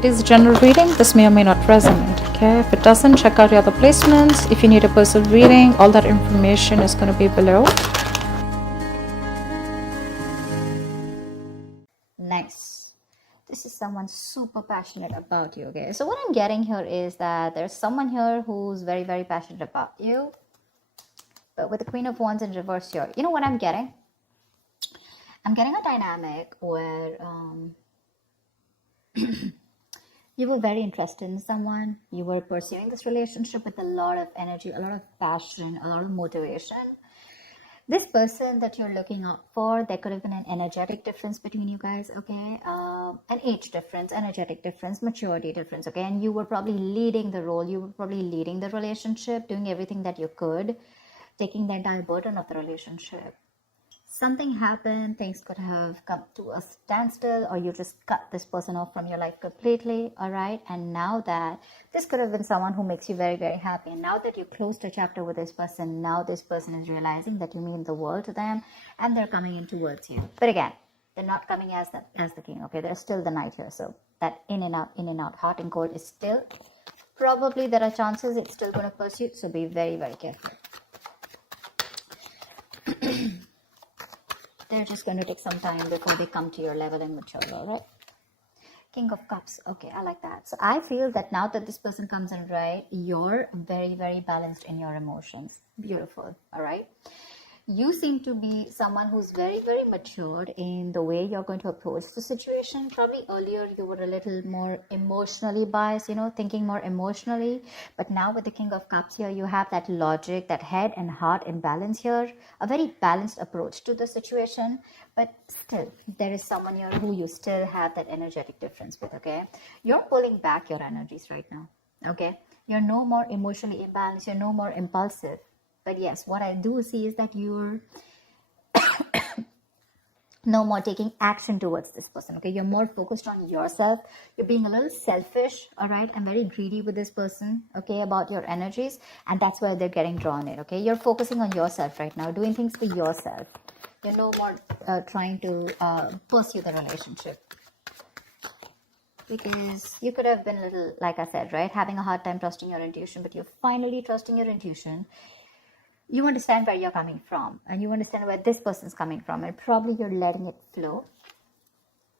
It is a general reading. This may or may not resonate. Okay, if it doesn't, check out your other placements. If you need a personal reading, all that information is going to be below. Nice. This is someone super passionate about you. Okay, so what I'm getting here is that there's someone here who's very, very passionate about you. But with the Queen of Wands in reverse here, you know what I'm getting? I'm getting a dynamic where you were very interested in someone. You were pursuing this relationship with a lot of energy, a lot of passion, a lot of motivation. This person that you're looking out for, there could have been an energetic difference between you guys, okay? An age difference, energetic difference, maturity difference, okay? And you were probably leading the role. You were probably leading the relationship, doing everything that you could, taking the entire burden of the relationship. Something happened, things could have come to a standstill, or you just cut this person off from your life completely, all right? And now that this could have been someone who makes you very, very happy. And now that you closed a chapter with this person, now this person is realizing that you mean the world to them, and they're coming in towards you. But again, they're not coming as the king, okay? There's still the knight here. So that in and out, hot and cold is still, probably there are chances it's still going to pursue. So be very, very careful. They're just going to take some time before they come to your level and mature, all right? King of Cups. Okay, I like that. So I feel that now that this person comes in, right, you're very, very balanced in your emotions. Beautiful, all right? You seem to be someone who's very, very matured in the way you're going to approach the situation. Probably earlier you were a little more emotionally biased, you know, thinking more emotionally. But now with the King of Cups here, you have that logic, that head and heart in balance here. A very balanced approach to the situation. But still, there is someone here who you still have that energetic difference with, okay? You're pulling back your energies right now, okay? You're no more emotionally imbalanced. You're no more impulsive. But yes, what I do see is that you're no more taking action towards this person, okay? You're more focused on yourself. You're being a little selfish, all right? And very greedy with this person, okay, about your energies. And that's where they're getting drawn in, okay? You're focusing on yourself right now, doing things for yourself. You're no more trying to pursue the relationship. Because you could have been a little, like I said, right? Having a hard time trusting your intuition, but you're finally trusting your intuition. You understand where you're coming from, and you understand where this person's coming from, and probably you're letting it flow.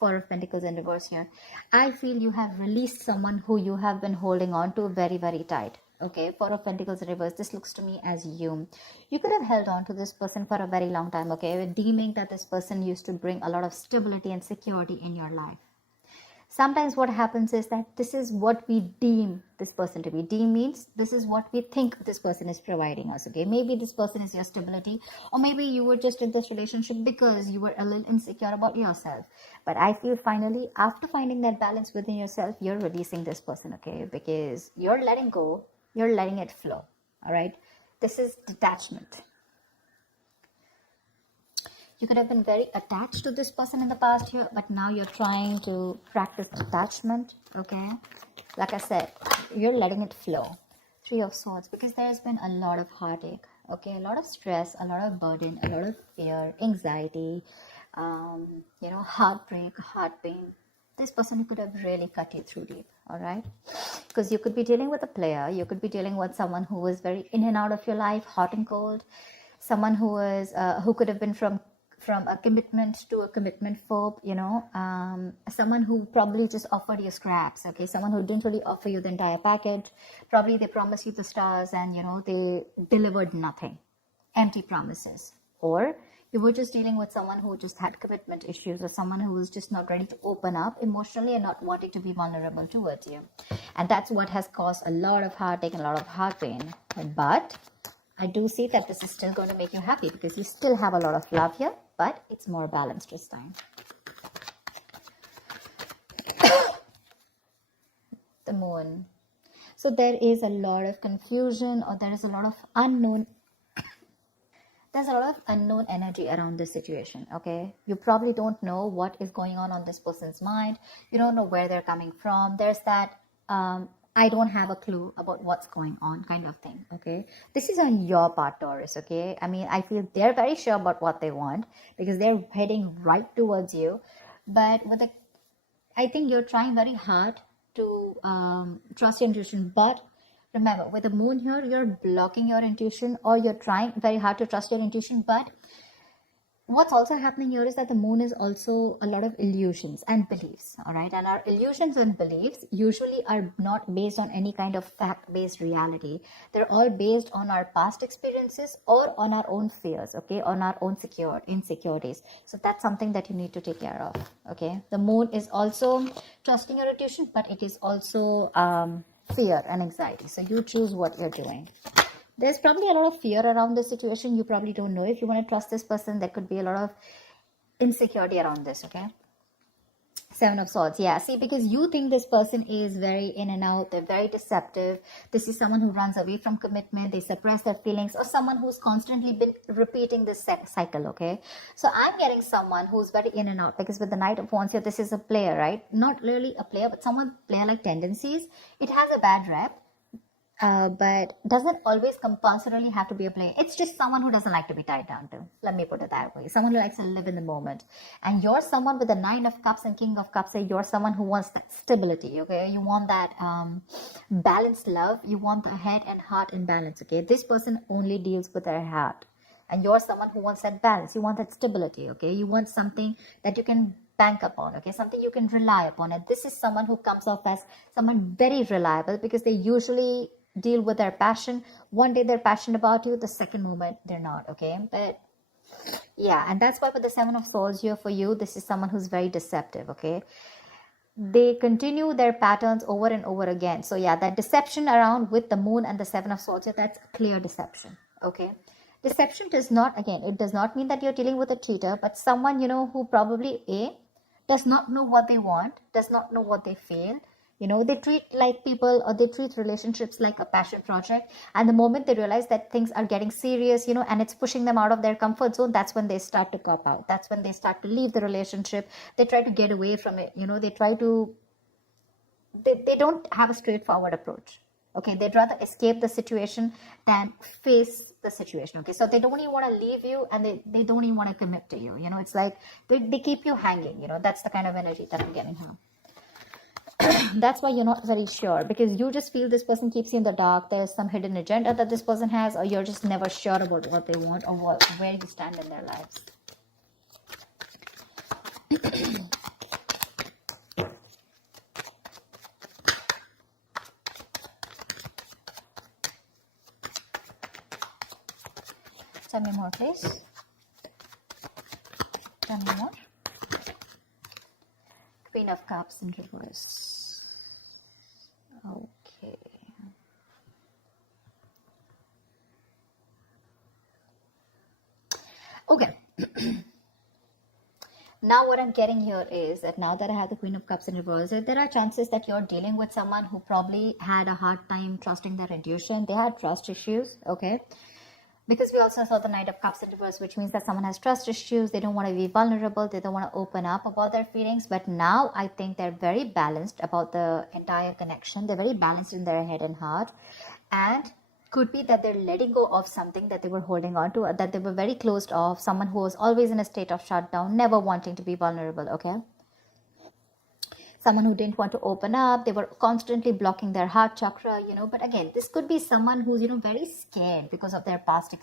Four of Pentacles in reverse here. I feel you have released someone who you have been holding on to very, very tight. Okay, Four of Pentacles in reverse. This looks to me as you. You could have held on to this person for a very long time, okay, deeming that this person used to bring a lot of stability and security in your life. Sometimes what happens is that this is what we deem this person to be. Deem means this is what we think this person is providing us, okay? Maybe this person is your stability, or maybe you were just in this relationship because you were a little insecure about yourself. But I feel finally, after finding that balance within yourself, you're releasing this person, okay? Because you're letting go, you're letting it flow, all right? This is detachment. You could have been very attached to this person in the past here, but now you're trying to practice detachment, okay? Like I said, you're letting it flow. Three of Swords, because there's been a lot of heartache, okay? A lot of stress, a lot of burden, a lot of fear, anxiety, you know, heartbreak, heart pain. This person could have really cut you through deep, all right? Because you could be dealing with a player. You could be dealing with someone who was very in and out of your life, hot and cold. Someone who was, who could have been from a commitment to a commitment phobe, you know, someone who probably just offered you scraps, okay, someone who didn't really offer you the entire package. Probably they promised you the stars and, you know, they delivered nothing, empty promises. Or you were just dealing with someone who just had commitment issues, or someone who was just not ready to open up emotionally and not wanting to be vulnerable towards you. And that's what has caused a lot of heartache and a lot of heart pain. But I do see that this is still going to make you happy, because you still have a lot of love here, but it's more balanced this time. The Moon. So there is a lot of confusion, or there is a lot of unknown. There's a lot of unknown energy around this situation, okay? You probably don't know what is going on this person's mind. You don't know where they're coming from. There's that I don't have a clue about what's going on kind of thing, okay? This is on your part, Taurus, okay? I mean, I feel they're very sure about what they want, because they're heading right towards you. But with the, I think you're trying very hard to trust your intuition. But remember, with the moon here, you're blocking your intuition, or you're trying very hard to trust your intuition. But what's also happening here is that the moon is also a lot of illusions and beliefs, all right? And our illusions and beliefs usually are not based on any kind of fact-based reality. They're all based on our past experiences or on our own fears, okay, on our own insecurities. So that's something that you need to take care of, okay? The moon is also trusting your intuition, but it is also fear and anxiety. So you choose what you're doing. There's probably a lot of fear around this situation. You probably don't know if you want to trust this person. There could be a lot of insecurity around this, okay? Seven of Swords. Yeah, see, because you think this person is very in and out. They're very deceptive. This is someone who runs away from commitment. They suppress their feelings, or someone who's constantly been repeating this cycle, okay? So I'm getting someone who's very in and out, because with the Knight of Wands here, this is a player, right? Not really a player, but someone player-like tendencies. It has a bad rep. But doesn't always compulsorily have to be a player. It's just someone who doesn't like to be tied down to. Let me put it that way. Someone who likes to live in the moment. And you're someone with the Nine of Cups and King of Cups. You're someone who wants that stability, okay? You want that balanced love. You want the head and heart in balance, okay? This person only deals with their heart. And you're someone who wants that balance. You want that stability, okay? You want something that you can bank upon, okay? Something you can rely upon. And this is someone who comes off as someone very reliable, because they usually deal with their passion. One day they're passionate about you, the second moment they're not, okay? But yeah, and that's why with the Seven of Swords here for you, this is someone who's very deceptive, okay? They continue their patterns over and over again. So yeah, that deception around with the moon and the Seven of Swords here, that's a clear deception, okay? Deception does not, again, it does not mean that you're dealing with a cheater, but someone, you know, who probably does not know what they want, does not know what they feel. You know, they treat like people, or they treat relationships like a passion project. And the moment they realize that things are getting serious, you know, and it's pushing them out of their comfort zone, that's when they start to cop out. That's when they start to leave the relationship. They try to get away from it. You know, they don't have a straightforward approach. Okay, they'd rather escape the situation than face the situation. Okay, so they don't even want to leave you, and they don't even want to commit to you. You know, it's like they keep you hanging. You know, that's the kind of energy that I'm getting here. That's why you're not very sure, because you just feel this person keeps you in the dark. There's some hidden agenda that this person has, or you're just never sure about what they want, or where you stand in their lives. Tell me more, please. Tell me more. Queen of Cups in reverse. Okay. Okay. Now what I'm getting here is that now that I have the Queen of Cups in reverse, there are chances that you're dealing with someone who probably had a hard time trusting their intuition. They had trust issues, okay? Because we also saw the Knight of Cups in reverse, which means that someone has trust issues. They don't want to be vulnerable. They don't want to open up about their feelings. But now I think they're very balanced about the entire connection. They're very balanced in their head and heart. And could be that they're letting go of something that they were holding on to, or that they were very closed off. Someone who was always in a state of shutdown, never wanting to be vulnerable, okay? Someone who didn't want to open up. They were constantly blocking their heart chakra, you know. But again, this could be someone who's, you know, very scared because of their past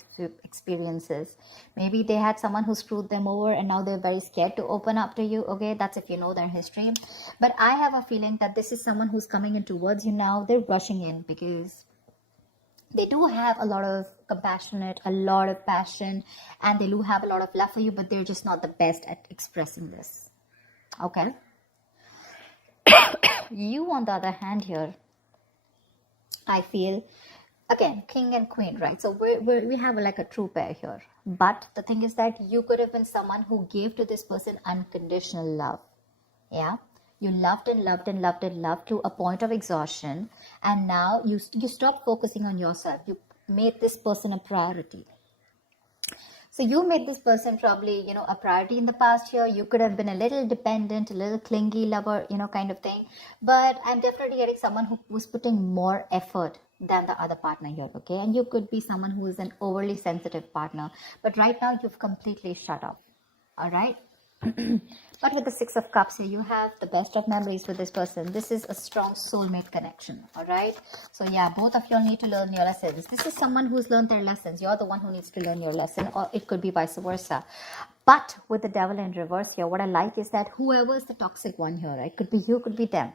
experiences. Maybe they had someone who screwed them over, and now they're very scared to open up to you, okay? That's if you know their history. But I have a feeling that this is someone who's coming in towards you now. They're rushing in because they do have a lot of compassionate, a lot of passion, and they do have a lot of love for you, but they're just not the best at expressing this, okay? You, on the other hand here, I feel, again, king and queen, right? So we have like a true pair here. But the thing is that you could have been someone who gave to this person unconditional love. Yeah? You loved and loved and loved and loved to a point of exhaustion. And now you stopped focusing on yourself. You made this person a priority. So you made this person probably, you know, a priority in the past year. You could have been a little dependent, a little clingy lover, you know, kind of thing. But I'm definitely getting someone who was putting more effort than the other partner here, okay? And you could be someone who is an overly sensitive partner. But right now, you've completely shut up, all right? But with the Six of Cups here, you have the best of memories with this person. This is a strong soulmate connection, all right? So yeah, both of you all need to learn your lessons. This is someone who's learned their lessons. You're the one who needs to learn your lesson, or it could be vice versa. But with the Devil in reverse here, what I like is that whoever is the toxic one here, right? Could be you, could be them.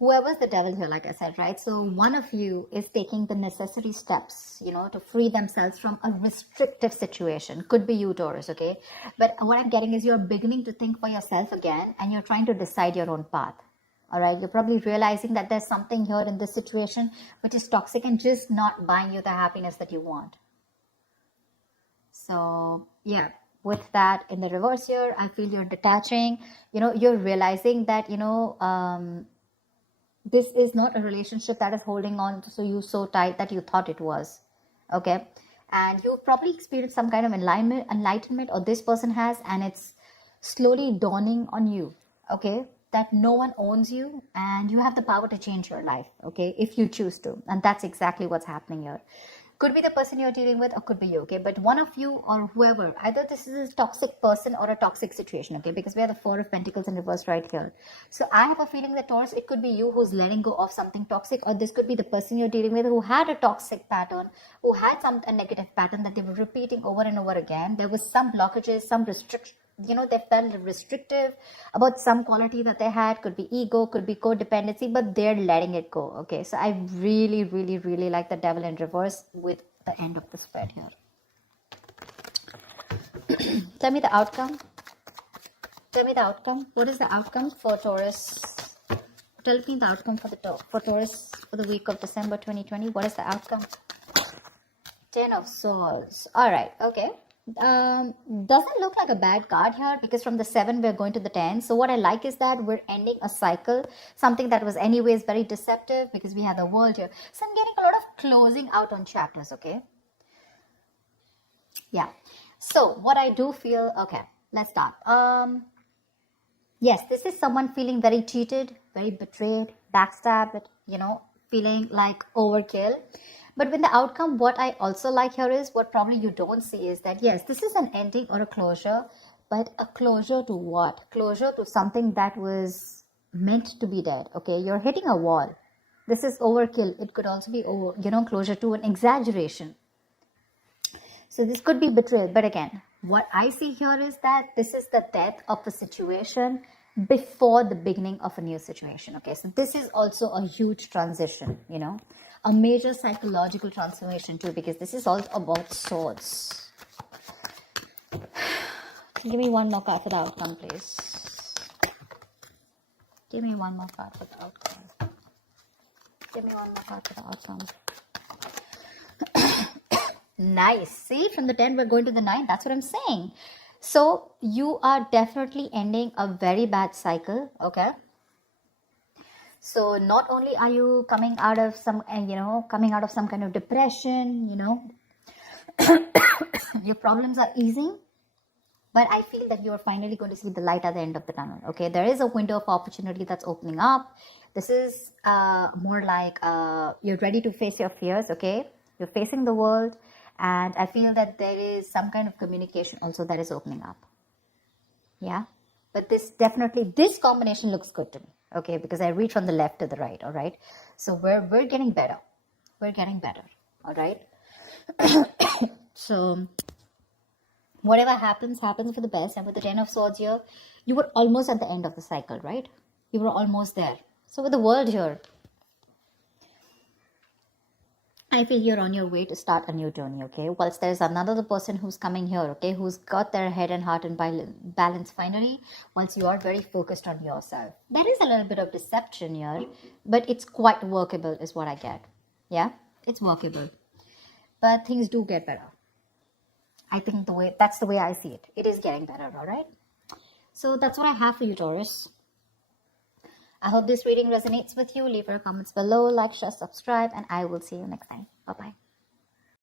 Whoever's the devil here, like I said, right? So one of you is taking the necessary steps, you know, to free themselves from a restrictive situation. Could be you, Taurus, okay? But what I'm getting is you're beginning to think for yourself again, and you're trying to decide your own path. All right, you're probably realizing that there's something here in this situation which is toxic and just not buying you the happiness that you want. So yeah, with that in the reverse here, I feel you're detaching. You know, you're realizing that, you know, this is not a relationship that is holding on to you so tight that you thought it was. Okay, and you've probably experienced some kind of enlightenment, or this person has, and it's slowly dawning on you, okay, that no one owns you and you have the power to change your life, okay, if you choose to. And that's exactly what's happening here. Could be the person you're dealing with, or could be you, okay? But one of you or whoever, either this is a toxic person or a toxic situation, okay? Because we have the Four of Pentacles in reverse right here. So I have a feeling that, Taurus, it could be you who's letting go of something toxic, or this could be the person you're dealing with who had a toxic pattern, who had a negative pattern that they were repeating over and over again. There was some blockages, some restriction. You know, they felt restrictive about some quality that they had. Could be ego, could be codependency, but they're letting it go. Okay, so I really, really, really like the Devil in reverse with the end of the spread here. Tell me the outcome. Tell me the outcome. What is the outcome for Taurus? Tell me the outcome for Taurus for the week of December 2020. What is the outcome? 10 of Swords. All right, okay. Doesn't look like a bad card here, because from the 7 we're going to the 10. So what I like is that we're ending a cycle, something that was anyways very deceptive, because we have the World here. So I'm getting a lot of closing out on chapters, okay? Yeah. So what I do feel, okay, let's start. Yes, this is someone feeling very cheated, very betrayed, backstabbed, you know, feeling like overkill. But with the outcome, what I also like here is, what probably you don't see is that, yes, this is an ending or a closure, but a closure to what? Closure to something that was meant to be dead, okay? You're hitting a wall. This is overkill. It could also be, you know, closure to an exaggeration. So this could be betrayal. But again, what I see here is that this is the death of a situation before the beginning of a new situation, okay? So this is also a huge transition, you know, a major psychological transformation too, because this is all about swords. Give me one more card for the outcome, please. Give me one more card for the outcome. Give me one more card for the outcome. Nice. See, from the 10 we're going to the 9. That's what I'm saying. So you are definitely ending a very bad cycle, okay? So not only are you coming out of some, you know, coming out of some kind of depression, you know, your problems are easing, but I feel that you're finally going to see the light at the end of the tunnel, okay? There is a window of opportunity that's opening up. This is more like you're ready to face your fears, okay? You're facing the world, and I feel that there is some kind of communication also that is opening up. Yeah, but this definitely, this combination looks good to me, okay? Because I read from the left to the right, all right? So we're getting better. We're getting better, all right? So whatever happens, happens for the best. And with the 10 of Swords here, you were almost at the end of the cycle, right? You were almost there. So with the World here, I feel you're on your way to start a new journey, okay? Whilst there's another person who's coming here, okay? Who's got their head and heart in balance finally, once you are very focused on yourself. There is a little bit of deception here, but it's quite workable is what I get. Yeah? It's workable. But things do get better. I think that's the way I see it. It is getting better, all right? So that's what I have for you, Taurus. I hope this reading resonates with you. Leave your comments below, like, share, subscribe, and I will see you next time. Bye-bye.